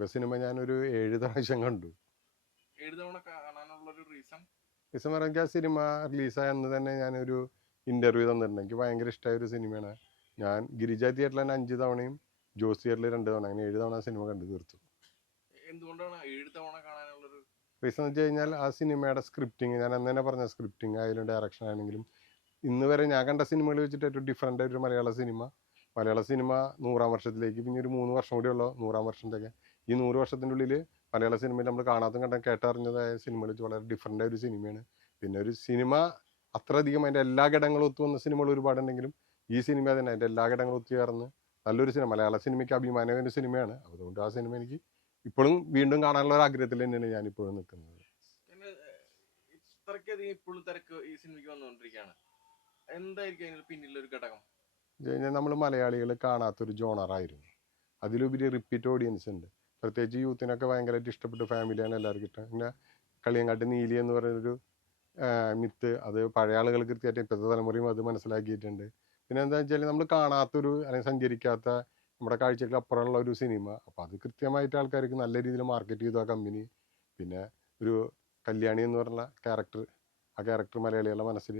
ലോക സിനിമ ഞാനൊരു 7 പ്രാവശ്യം കണ്ടു. 7 തവണ കാണാനുള്ളൊരു റീസൺ? റീസൺ പറഞ്ഞാൽ ആ സിനിമ റിലീസായ അന്ന് തന്നെ ഞാനൊരു ഇൻ്റർവ്യൂ തന്നിട്ടുണ്ട്. എനിക്ക് ഭയങ്കര ഇഷ്ടമായ ഒരു സിനിമയാണ്. ഞാൻ ഗിരിജ തിയേറ്ററിൽ തന്നെ 5 തവണയും ജോസ് തിയേറ്ററിൽ 2 തവണ, അങ്ങനെ 7 തവണ ആ സിനിമ കണ്ടു തീർത്തു. എന്തുകൊണ്ടാണ് 7 തവണ കാണാനുള്ളൊരു റീസൺ എന്ന് വെച്ച് കഴിഞ്ഞാൽ ആ സിനിമയുടെ സ്ക്രിപ്റ്റിങ്, ഞാൻ അന്ന് തന്നെ പറഞ്ഞ സ്ക്രിപ്റ്റിങ് ആയാലും ഡയറക്ഷൻ ആണെങ്കിലും ഇന്ന് വരെ ഞാൻ കണ്ട സിനിമകൾ വെച്ചിട്ട് ഏറ്റവും ഡിഫറൻ്റ് ആയിട്ടൊരു മലയാള സിനിമ 100-ാം വർഷത്തിലേക്ക് പിന്നെ ഒരു 3 വർഷം കൂടിയുള്ള 100-ാം വർഷത്തേക്ക്. ഈ 100 വർഷത്തിൻ്റെ ഉള്ളിൽ മലയാള സിനിമയിൽ നമ്മൾ കാണാത്തും കണ്ട കേട്ടറിഞ്ഞതായ സിനിമകൾ വെച്ച് വളരെ ഡിഫറൻ്റ് ആയ ഒരു സിനിമയാണ്. പിന്നെ ഒരു സിനിമ അത്രയധികം അതിൻ്റെ എല്ലാ ഘടകങ്ങളും ഒത്തു വന്ന സിനിമകൾ ഒരുപാടുണ്ടെങ്കിലും ഈ സിനിമ തന്നെ അതിൻ്റെ എല്ലാ ഘടകങ്ങളും ഒത്തുചേർന്ന് നല്ലൊരു സിനിമ, മലയാള സിനിമയ്ക്ക് അഭിമാനമായ ഒരു സിനിമയാണ്. അതുകൊണ്ട് ആ സിനിമ എനിക്ക് ഇപ്പോഴും വീണ്ടും കാണാനുള്ള ഒരു ആഗ്രഹത്തിൽ തന്നെയാണ് ഞാനിപ്പോഴും നിൽക്കുന്നത്. ഇത്രയ്ക്കധികം ഇപ്പോഴും തിരക്ക് ഈ സിനിമയ്ക്ക് വന്നുകൊണ്ടിരിക്കുകയാണ്. എന്തായിരിക്കും അതിന് പിന്നിലൊരു ഘടകം? കഴിഞ്ഞാൽ നമ്മൾ മലയാളികൾ കാണാത്തൊരു ജോണറായിരുന്നു. അതിലുപരി റിപ്പീറ്റ് ഓഡിയൻസ് ഉണ്ട്. പ്രത്യേകിച്ച് യൂത്തിനൊക്കെ ഭയങ്കരമായിട്ട് ഇഷ്ടപ്പെട്ട ഫാമിലിയാണ് എല്ലാവർക്കും ഇഷ്ടം. പിന്നെ കളിയങ്കാട്ട് നീലി എന്ന് പറയുന്നൊരു മിത്ത്, അത് പഴയ ആളുകൾ കൃത്യമായിട്ട് ഇപ്പോഴത്തെ തലമുറയും അത് മനസ്സിലാക്കിയിട്ടുണ്ട്. പിന്നെ എന്താ വെച്ചാൽ നമ്മൾ കാണാത്തൊരു അല്ലെങ്കിൽ സഞ്ചരിക്കാത്ത നമ്മുടെ കാഴ്ചയ്ക്ക് അപ്പുറമുള്ള ഒരു സിനിമ. അപ്പോൾ അത് കൃത്യമായിട്ട് ആൾക്കാർക്ക് നല്ല രീതിയിൽ മാർക്കറ്റ് ചെയ്തു ആ കമ്പനി. പിന്നെ ഒരു കല്യാണി എന്ന് പറഞ്ഞ ക്യാരക്ടർ, ആ ക്യാരക്ടർ മലയാളികളുടെ മനസ്സിൽ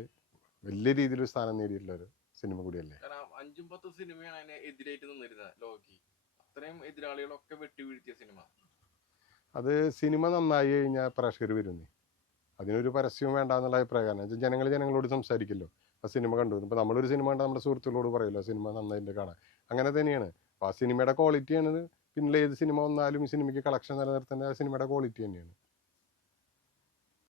വലിയ രീതിയിൽ സ്ഥാനം നേടിയിട്ടുള്ള ഒരു സിനിമ കൂടിയല്ലേ. 5-10 സിനിമയാണ് അതിനെ എതിരായിട്ട് നിന്നിരുന്നത് ലോകി. അത്രയും എതിരാളികളൊക്കെ വെട്ടി വീഴ്ത്തിയ സിനിമ. അത് സിനിമ നന്നായി കഴിഞ്ഞാൽ പ്രേക്ഷകർ വരുന്നേ, അതിനൊരു പരസ്യവും വേണ്ട എന്നുള്ള അഭിപ്രായമാണ്. ജനങ്ങളോട് സംസാരിക്കല്ലോ, ആ സിനിമ കണ്ടു. ഇപ്പോൾ നമ്മളൊരു സിനിമ കണ്ടാൽ നമ്മുടെ സുഹൃത്തുക്കളോട് പറയുമല്ലോ സിനിമ നന്നായിട്ട് കാണാൻ. അങ്ങനെ തന്നെയാണ്. അപ്പോൾ ആ സിനിമയുടെ ക്വാളിറ്റിയാണ് പിന്നിൽ ഏത് സിനിമ വന്നാലും ഈ സിനിമയ്ക്ക് കളക്ഷൻ നിലനിർത്തേണ്ട ആ സിനിമയുടെ ക്വാളിറ്റി തന്നെയാണ്.